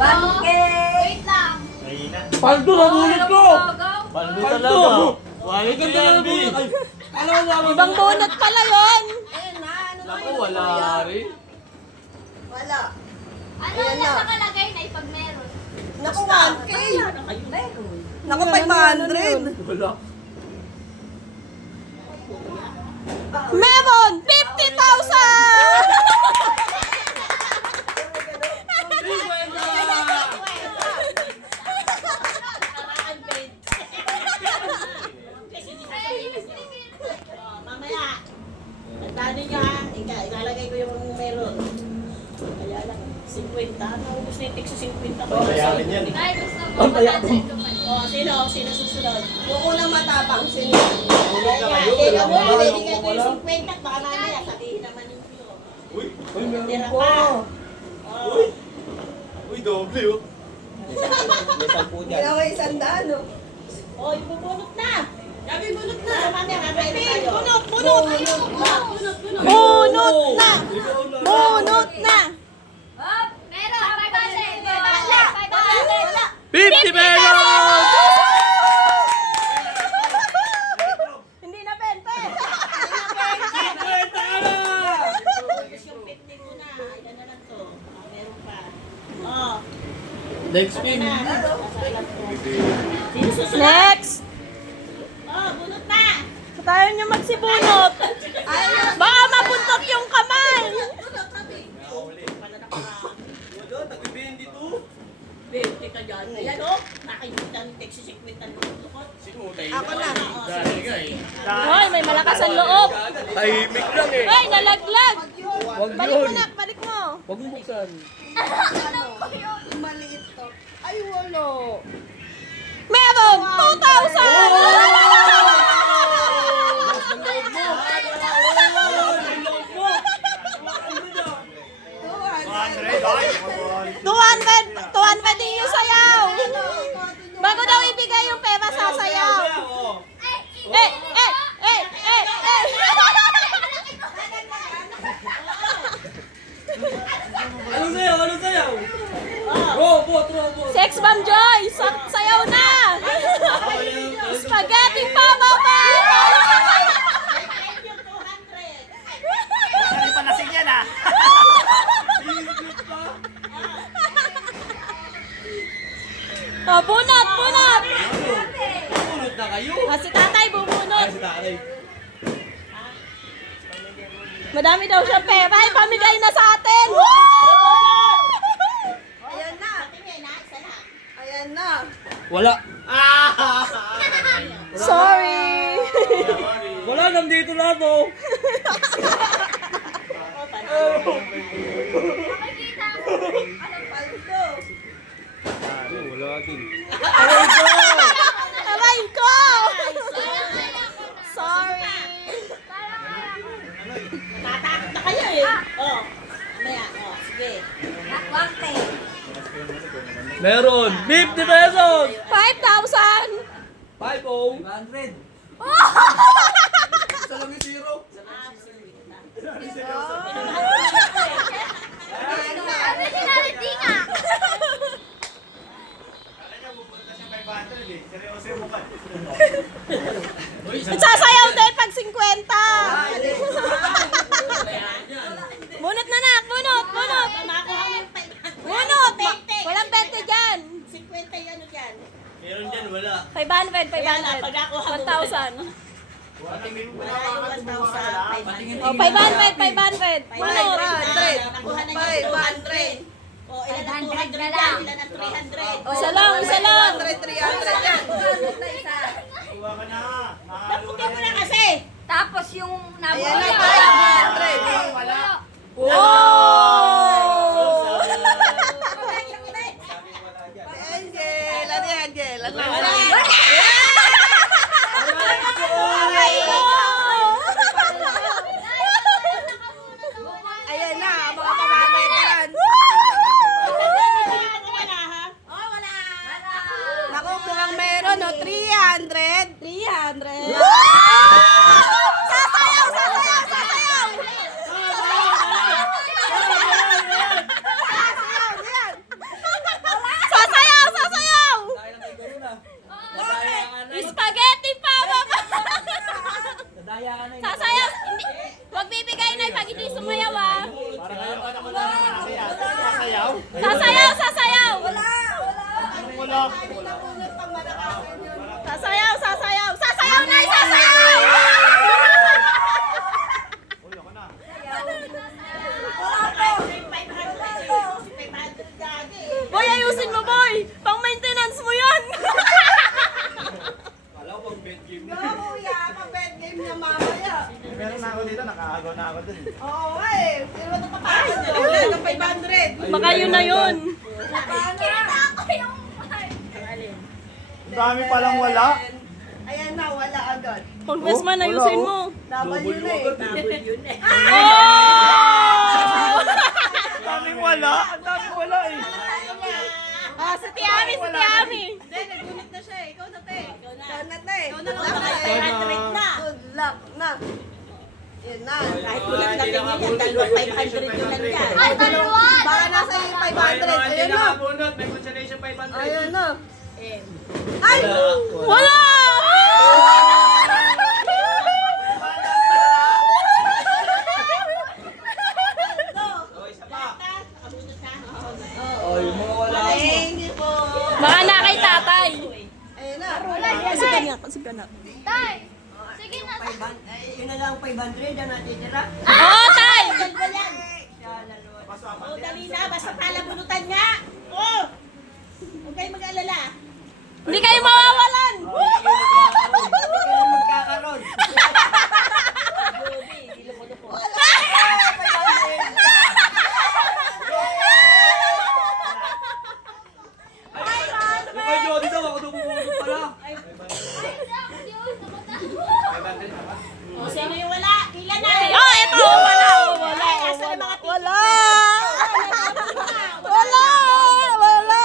1K! Wait lang. Paldo na bunot ko! Paldo talaga. Ay, ganda na bunot. Ay, alam mo naman. Ibang bunot pala yun. Ayun na, ano Naku, yun? wala rin. Wala. Ano Ayan na na. nakalagay na ipag meron? Naku, 1K! Meron. Naku, 500! Wala. Meron! 50,000! Mamaya. Tandaan niyo ha. Ilalagay ko yung meron. Kaya lang. 50. Naubos na yung tig sa 50 ko. Bayarin yan. Dahil gusto mo, 100 ko pa. O, sino? Sino susunod? Yung unang matapang, sino? Teka mo, ibibigay ko yung 50 at baka mamaya sabihin naman ninyo. Uy, Tira pa. Uy. Uy, doble oh. May sampu Hindi dyan. na may isandaan, no? O, ibubunot na. Sabi bunot na. Mamaya, mamaya tayo. Bunot! Bunot! Bunot na! Bunot na! Hop! Meron! 500! 500! 50 pesos! Hindi na bente! Yung 50 mo na. Ilan na lang to. Meron pa. O. Next spin. Sino susunod? Next! Oh, bunot na! Tayo nyo magsibunot! Baka mabuntot yung kamay! Bente ka dyan. Ayan o, nakikita ng Texas 50 ang lukot. Ako na. Hoy, may malakas ang loob! Tahimik lang eh. Hoy, nalaglag! Wag Balik mo yun. na, balik mo! Wag mo buksan. Maliit to. Ay, wala. Meron! 2,000! 200 din yung sayaw! Bago daw ibigay yung pera sa sayaw! Eh! Eh! Eh! Eh! Eh! Ano sayaw? Ano sayaw? Robot, robot. Sex Bomb Joy! Sayaw na! Spaghetti pababa! Palasing yan ah. Oh, bunot! Bunot! Punot na kayo. Ah, si tatay bubunot. Si tatay. Madami daw siya pera. Ay, pamigay na sa atin! Ayan na. Ayan na. Wala. Sorry! Wala, nandito na to. Makikita. Paldo. Wala din. Aray ko! Sorry! Tatakot na kayo eh. Oh, mamaya. Oh, sige. 1K. Meron. 50 pesos. 5,000! 5-0. 100. Isa lang yung zero. Ano sinariti nga? Sasayaw din pag 50! Bunot na na! Bunot! Bunot! Makuha mo yung Bunot! Walang 20 dyan! 50 yan o dyan. Meron dyan, wala. 500, Kaya na, pag nakuha mo. 1,000. Wala yung 1,500. Oh, 500, 500. Bunot! 500. Nakuha na niya 500. O, ilan ang 200 na dyan? lang. Ilan ang 300? Isa lang, isa lang. 300 yan. Kuha ka na. Taputin mo na kasi. Tapos yung Ayan na, nabuhay. 500. Wala. Oh! Angel, ano yan, Angel? Ano yan? Aray ko! Ayan na, mga pamamayaran. Naku, mukhang meron, no? 300. 300. Sasayaw! Sasayaw! Sasayaw! Sasayaw, sasayaw! Wala. Sasayaw, sasayaw! Sasayaw na, sasayaw! Boy, ayusin mo, boy! Pang-maintenance mo yan! Kala ko pang bed game na. Kuya, pag-bed game niya mamaya. Meron na ako dito, nakaagaw na ako dun. Oo nga eh. Pero ba't napapasok? Wala ng 500. Baka yun na yun. Kita ako yung Ang dami palang wala. Ayan na, wala agad. Congressman, ayusin mo. W na eh. Oh! Ang daming wala. Ang daming wala eh. Ah, sa Tiami, sa Tiami. Hindi, nagunit na siya eh. Ikaw na te. Ikaw na te. Ikaw na Baka 500 na. Good luck na. Yan na. Kahit ulit na tingin yan, dalawang 500 yun lang yan. Ay, dalawa! Baka nasa yung 500. Hindi Ayun na. nakabunot. May consolation 500. Ayun na. Ay! Wala! Oh, isa pa. Oh, yung mga wala. Thank you po. Baka na kay tatay. Ayun na. Kasi kanya, kasi kanya. Tay! Sige na. Yun na lang 500 na natitira. Oo, tay! Dalawa yan. Oh, dali na, basta palabunutan nga. Oh! Huwag kayong mag-alala. Hindi kayo mawawalan! Hindi kayo magkakaroon. Yung kay Jody daw, ako daw bubunot pala. O, sino yung wala? Pila na. Oh, ito! Wala! Wala! Asan ang mga Wala! Wala! Wala!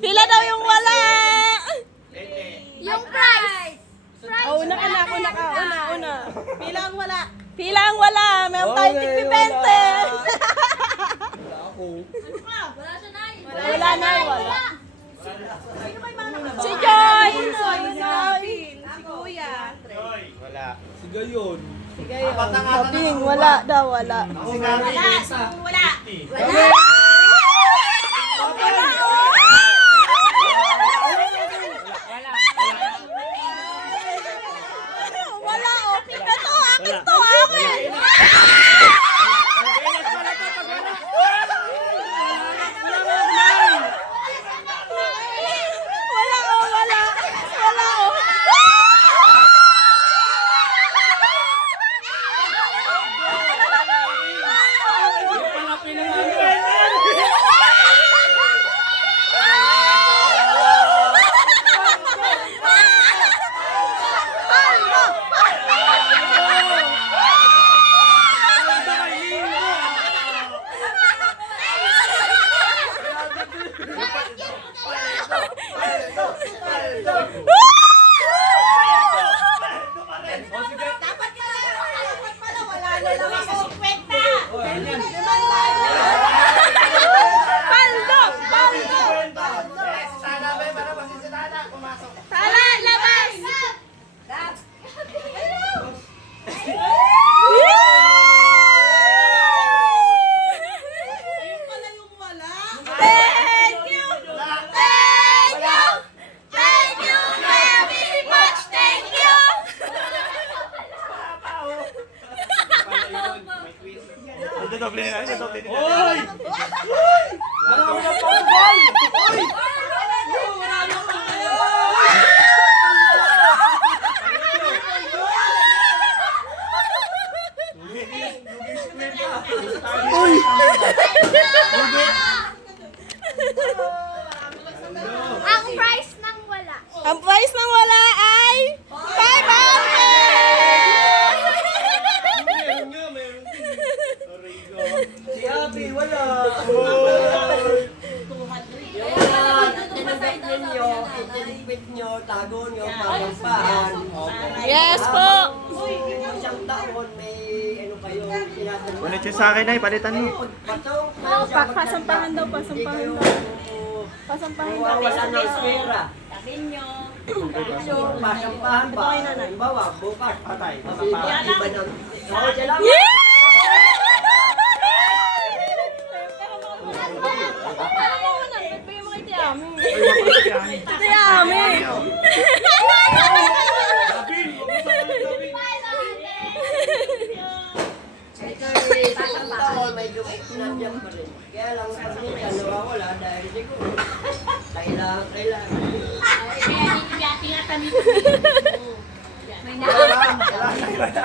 Pila daw yung wala! Yung prize! Oh, una ka na, una ka, una. Pila ang wala? Pila ang wala? Meron tayong Okay, tigpipente! Wala ako. Wala siya na. Wala na, wala. Si Joy! Si Kuya. Wala. Si Gayon. Kaping, wala daw, wala. Wala, sino wala? Wala, oh. Ito, akin to, akin! Wala, oh, wala. Wala, oh. Paldo! Paldo! Tala, labas! Thank you! Thank you! Thank you very much! Thank you! Ito doble na. Ito doble na. Hoy! Marami na pasok! Hoy! Ang price ng wala. Ang price ng wala ay 500! Meron nga, meron din. Si Abby, wala. Tinagpit ninyo, itinagpit nyo, tago nyo, pamampahan. Yes po! Isang taon may ano kayo, tinatanong. Unit yung sa akin ay palitan mo. Pasampahan daw, pasampahan daw. Pasampahan daw. Wala ng swera. Sabi nyo. Pasampahan ba? Bawa, bukas, patay. Iba ng... Oo, siya lang. Yeah! nandiyan pa rin. Kaya lang sabi niya, nawawala dahil siguro. Kailangan. Kaya hindi niya tinatanong. May nakakita.